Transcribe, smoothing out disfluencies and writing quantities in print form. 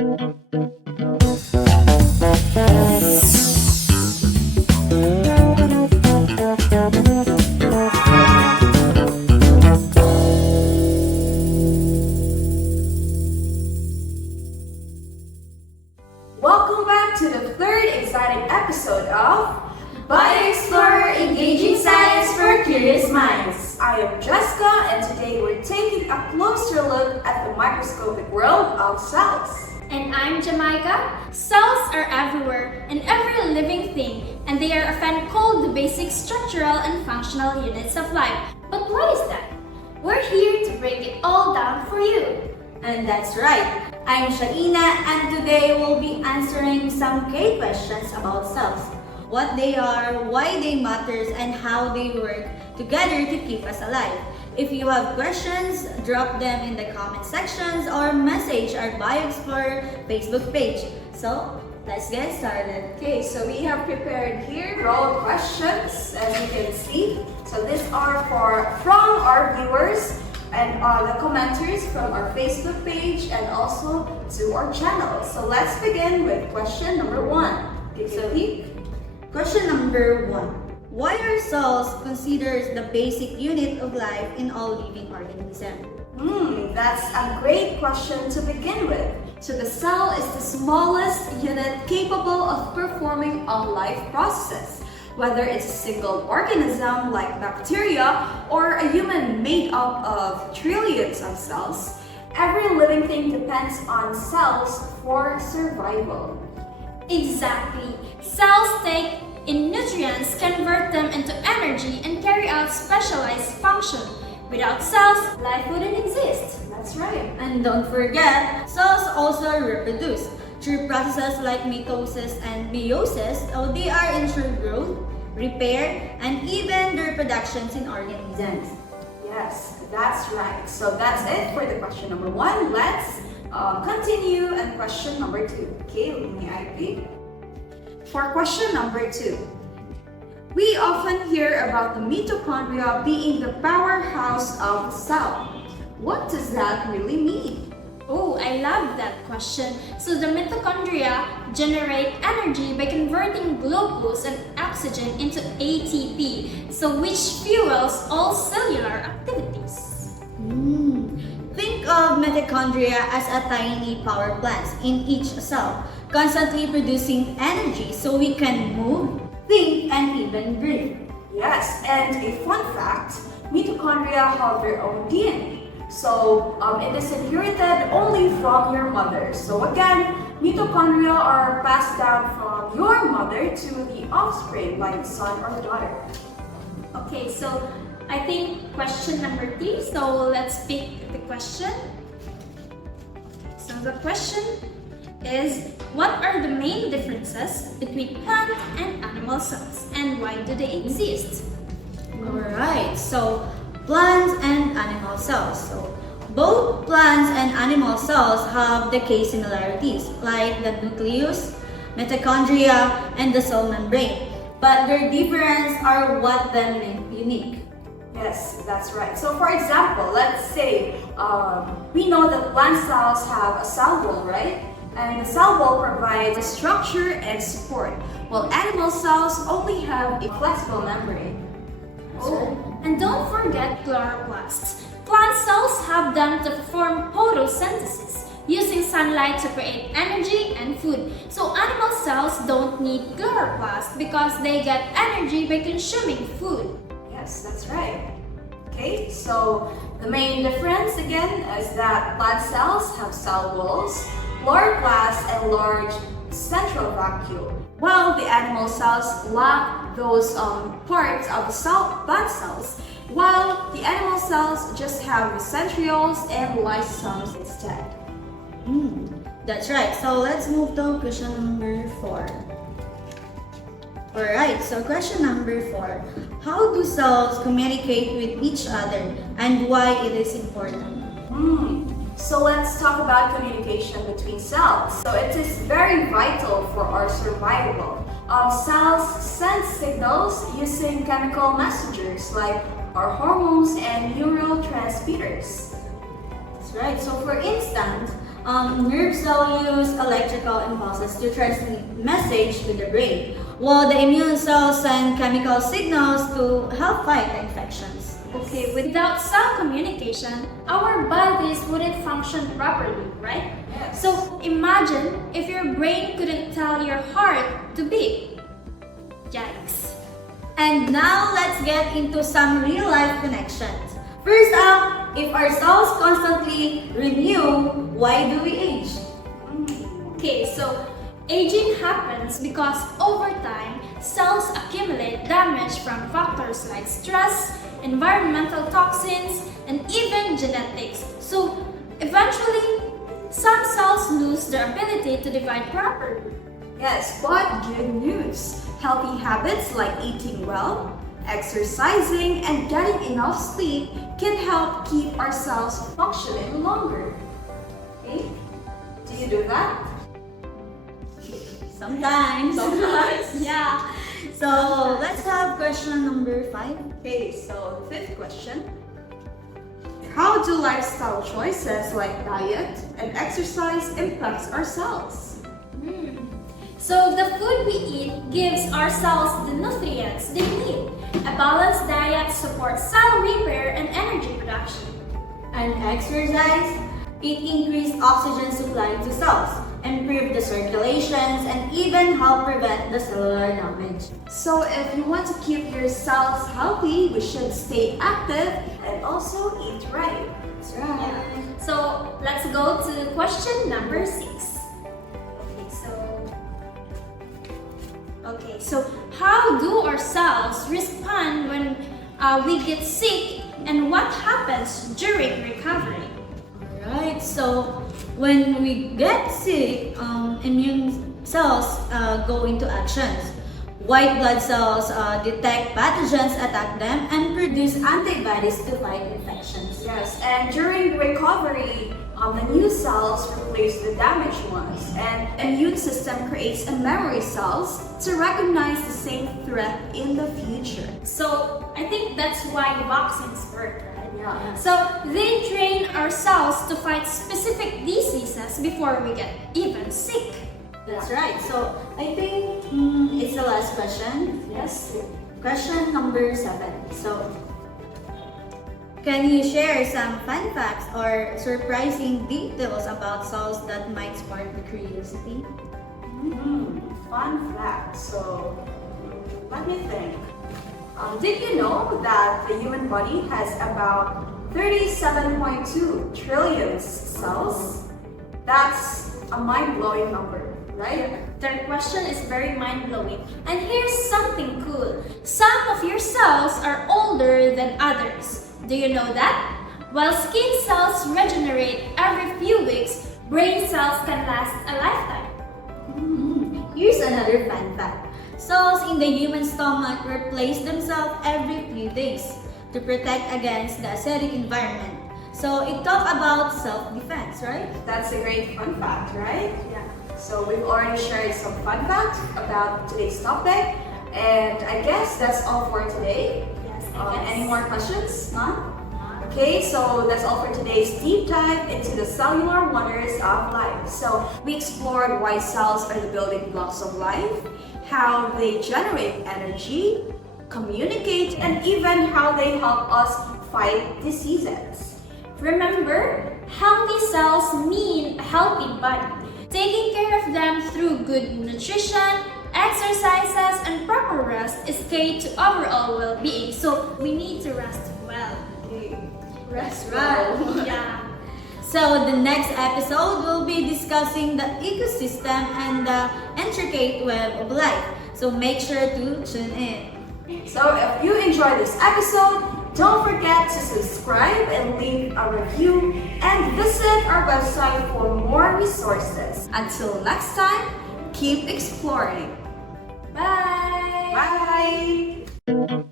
Welcome back to the third exciting episode of Bio-Explorer Engaging Science for Curious Minds. I am Jessica, and today we're taking a closer look at the microscopic world of cells. And I'm Jamaica. Cells are everywhere in every living thing, and they are often called the basic structural and functional units of life. But what is that? We're here to break it all down for you. And that's right. I'm Shaina, and today we'll be answering some key questions about cells. What they are, why they matters, and how they work together to keep us alive. If you have questions, drop them in the comment sections or message our Bio-Explorer Facebook page. So, let's get started. Okay, so we have prepared here row questions, as you can see. So these are from our viewers and the commenters from our Facebook page and also to our channel. So let's begin with question number 1. Take a peek. Question number 1. Why are cells considered the basic unit of life in all living organisms? That's a great question to begin with. So the cell is the smallest unit capable of performing all life processes. Whether it's a single organism like bacteria or a human made up of trillions of cells, every living thing depends on cells for survival. Exactly. Cells take in nutrients, convert them into energy, and carry out specialized function. Without cells, life wouldn't exist. That's right. And don't forget, cells also reproduce. Through processes like mitosis and meiosis, they are ensure growth, repair, and even the reproductions in organisms. Yes, that's right. So that's it for the question number 1. Let's continue and question number 2. Okay, may I read? For question number 2. We often hear about the mitochondria being the powerhouse of the cell. What does that really mean? Oh, I love that question. So the mitochondria generate energy by converting glucose and oxygen into ATP, so which fuels all cellular activities. Think of mitochondria as a tiny power plants in each cell, constantly producing energy so we can move, think, and even breathe. Yes, and a fun fact, mitochondria have their own DNA. So it is inherited only from your mother. So again, mitochondria are passed down from your mother to the offspring by son or daughter. Okay, so I think question number 3. So let's pick the question. So the question is, what are the main differences between plant and animal cells, and why do they exist? Alright, so plants and animal cells. So both plants and animal cells have the key similarities, like the nucleus, mitochondria, and the cell membrane. But their difference are what them make unique. Yes, that's right. So for example, let's say we know that plant cells have a cell wall, right? And the cell wall provides structure and support, while animal cells only have a flexible membrane. Oh, and don't forget chloroplasts. Plant cells have them to perform photosynthesis, using sunlight to create energy and food. So animal cells don't need chloroplasts because they get energy by consuming food. Yes, that's right. Okay, so the main difference again is that plant cells have cell walls, chloroplasts, and large central vacuole, while the animal cells lack those parts of the plant cells, while the animal cells just have centrioles and lysosomes instead. That's right. So let's move to question number 4. Alright, so question number 4. How do cells communicate with each other and why it is important? So let's talk about communication between cells. So it is very vital for our survival. Cells send signals using chemical messengers like our hormones and neurotransmitters. That's right. So for instance, Nerve cells use electrical impulses to transmit message to the brain, while the immune cells send chemical signals to help fight infections. Okay, without cell communication, our bodies wouldn't function properly, right? Yes. So imagine if your brain couldn't tell your heart to beat. Yikes. And now let's get into some real life connections. First up, if our cells constantly renew, why do we age? Okay, so aging happens because over time, cells accumulate damage from factors like stress, environmental toxins, and even genetics. So eventually, some cells lose their ability to divide properly. Yes, but good news. Healthy habits like eating well, exercising, and getting enough sleep can help keep our cells functioning longer. Okay? Do you do that? Sometimes. Yeah. So let's have question number 5. Okay, so the fifth question. How do lifestyle choices like diet and exercise impact our cells? So the food we eat gives our cells the nutrients they need. A balanced diet supports cell repair and energy production. And exercise, it increased oxygen supply to cells, improve the circulations, and even help prevent the cellular damage. So if you want to keep your cells healthy, we should stay active and also eat right. That's right. So let's go to question number 6. So how do our cells respond when we get sick, and what happens during recovery? Alright, so when we get sick, immune cells go into actions. White blood cells detect pathogens, attack them, and produce antibodies to fight infections. Yes, and during recovery, the new cells replace the damaged ones, and immune system creates a memory cells to recognize the same threat in the future. So I think that's why vaccines work, right? Yeah. So they train our cells to fight specific diseases before we get even sick. That's right. So I think it's the last question. Yes. Question number 7. So can you share some fun facts or surprising details about cells that might spark the curiosity? Fun fact. So let me think. Did you know that the human body has about 37.2 trillion cells? That's a mind-blowing number, right? Their question is very mind-blowing. And here's something cool. Some of your cells are older than others. Do you know that? While skin cells regenerate every few weeks, brain cells can last a lifetime. Here's another fun fact. Cells in the human stomach replace themselves every few days to protect against the acidic environment. So it talks about self-defense, right? That's a great fun fact, right? Yeah. So we've already shared some fun facts about today's topic, and I guess that's all for today. Yes, Any more questions? None? Okay, so that's all for today's deep dive into the cellular wonders of life. So we explored why cells are the building blocks of life, how they generate energy, communicate, and even how they help us fight diseases. Remember, healthy cells mean a healthy body. Taking care of them through good nutrition, exercises, and proper rest is key to overall well-being. So we need to rest well. Okay, rest Right. well. Yeah. So the next episode will be discussing the ecosystem and the intricate web of life. So make sure to tune in. So if you enjoyed this episode, don't forget to subscribe and leave a review and visit our website for more resources. Until next time, keep exploring. Bye. Bye!